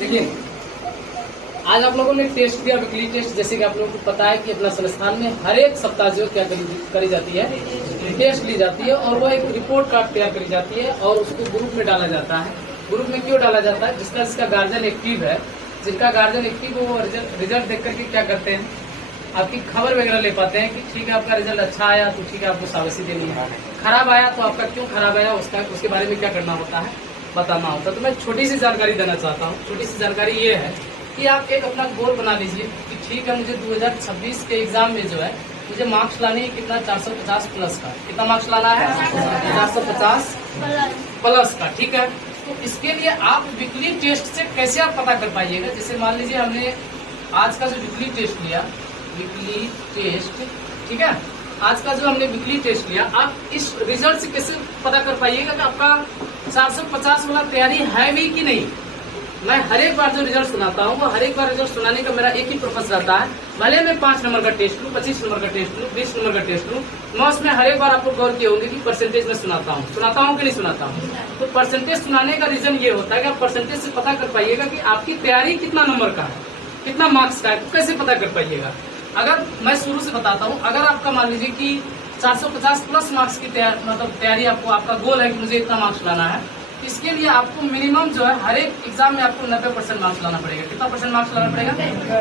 देखिए, आज आप लोगों ने टेस्ट दिया, वीकली टेस्ट। जैसे कि आप लोगों को पता है कि अपना संस्थान में हर एक सप्ताह जो क्या करी जाती है, टेस्ट ली जाती है और वो एक रिपोर्ट कार्ड तैयार करी जाती है और उसको ग्रुप में डाला जाता है। ग्रुप में क्यों डाला जाता है? जिसका गार्जियन एक्टिव है, जिनका गार्जियन एक्टिव वो रिजल्ट देख करके क्या करते हैं, आपकी खबर वगैरह ले पाते हैं कि ठीक है आपका रिजल्ट अच्छा आया तो ठीक है आपको शाबाशी देनी है, खराब आया तो आपका क्यों खराब आया उसके बारे में क्या करना होता है, बताना होता है। तो मैं छोटी सी जानकारी देना चाहता हूँ। छोटी सी जानकारी ये है कि आप एक अपना गोल बना लीजिए कि ठीक है मुझे 2026 के एग्जाम में जो है मुझे मार्क्स लाने हैं कितना, 450 प्लस का। कितना मार्क्स लाना है? 450 प्लस का। ठीक है, तो इसके लिए आप वीकली टेस्ट से कैसे आप पता कर पाइएगा? जैसे मान लीजिए हमने आज का जो वीकली टेस्ट लिया, वीकली टेस्ट, ठीक है, आज का जो हमने वीकली टेस्ट लिया, आप इस रिजल्ट से कैसे पता कर पाइएगा कि आपका 450 वाला तैयारी है भी कि नहीं? मैं हर एक बार जो रिजल्ट सुनाता हूँ वो हर एक बार रिजल्ट सुनाने का मेरा एक ही पर्पस रहता है। भले मैं 5 नंबर का टेस्ट लूँ, 25 नंबर का टेस्ट लूँ, 20 नंबर का टेस्ट लूँ, मैं उसमें हर एक बार आपको गौर किए होंगे कि परसेंटेज में सुनाता हूँ कि नहीं सुनाता हूँ। तो परसेंटेज सुनाने का रीजन ये होता है कि आप परसेंटेज से पता कर पाइएगा कि आपकी तैयारी कितना नंबर का है, कितना मार्क्स का है। तो कैसे पता कर पाइएगा? अगर मैं शुरू से बताता हूँ, अगर आपका मान लीजिए कि 450 प्लस मार्क्स की तैयारी आपको, आपका गोल है कि मुझे इतना मार्क्स लाना है, इसके लिए आपको मिनिमम जो है हर एक एग्जाम में आपको 90% मार्क्स लाना पड़ेगा। कितना परसेंट मार्क्स लाना पड़ेगा?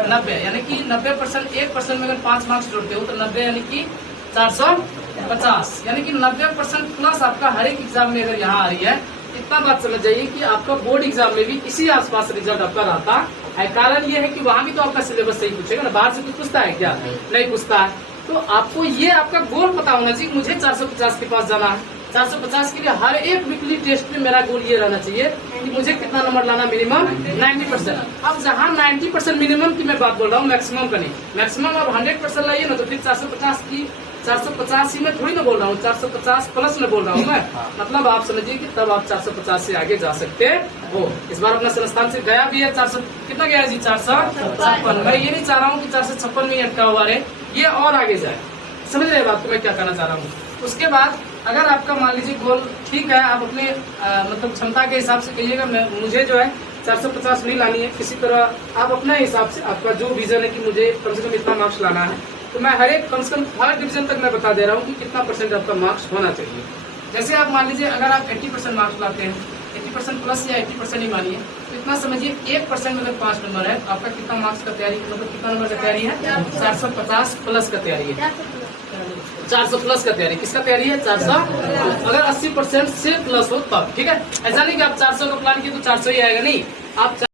90। यानी कि 90%, 1% में अगर 5 मार्क्स जोड़ते हो तो 90 यानी कि 450, यानी कि 90% प्लस आपका हर एक एग्जाम में अगर यहाँ आ रही है, इतना बात समझ जाइए कि आपका बोर्ड एग्जाम में भी इसी आसपास रिजल्ट आपका रहता है। कारण ये है कि वहाँ भी तो आपका सिलेबस सही पूछेगा ना, बाहर से कुछ पूछता है क्या? नहीं पूछता है। तो आपको ये आपका गोल पता होना चाहिए, मुझे 450 के पास जाना है। 450 के लिए हर एक वीकली टेस्ट में मेरा गोल ये रहना चाहिए कि मुझे कितना नंबर लाना, मिनिमम 90%। अब जहाँ 90% मिनिमम की मैं बात बोल रहा हूँ, मैक्सिमम का नहीं। मैक्सिमम अब 100% लाइए ना, तो फिर 450 ही मैं थोड़ी ना बोल रहा हूँ, 450 प्लस में बोल रहा हूँ मैं। मतलब आप समझिए कि तब आप 450 से आगे जा सकते हो। इस बार अपना संस्थान से गया भी है 400, कितना गया जी? 456। मैं ये नहीं चाह रहा हूँ कि 456 में अटका हुआ रहे, ये और आगे जाए। समझ रहे बात को मैं क्या कहना चाह रहा हूँ? उसके बाद अगर आपका मान लीजिए गोल ठीक है, आप अपने मतलब क्षमता के हिसाब से कहिएगा मुझे जो है 450 नहीं लानी है, किसी तरह आप अपने हिसाब से, आपका जो विजन है कि मुझे कम से कम इतना मार्क्स लाना है, तो मैं हर एक कम से कम थर्ड डिवीजन तक मैं बता दे रहा हूँ कि कितना परसेंट आपका मार्क्स होना चाहिए। जैसे आप मान लीजिए अगर आप 80% मार्क्स लाते हैं, 80% प्लस या 80% ही मानिए, तो इतना समझिए 1% में अगर 5 नंबर है, आपका कितना मार्क्स का तैयारी, मतलब कितना नंबर का तैयारी है? 450 प्लस का तैयारी है। 400 प्लस का तैयारी, किसका तैयारी है? 400। अगर 80% से प्लस हो तब, ठीक है। ऐसा नहीं कि आप 400 का प्लान किए तो 400 ही आएगा, नहीं। आप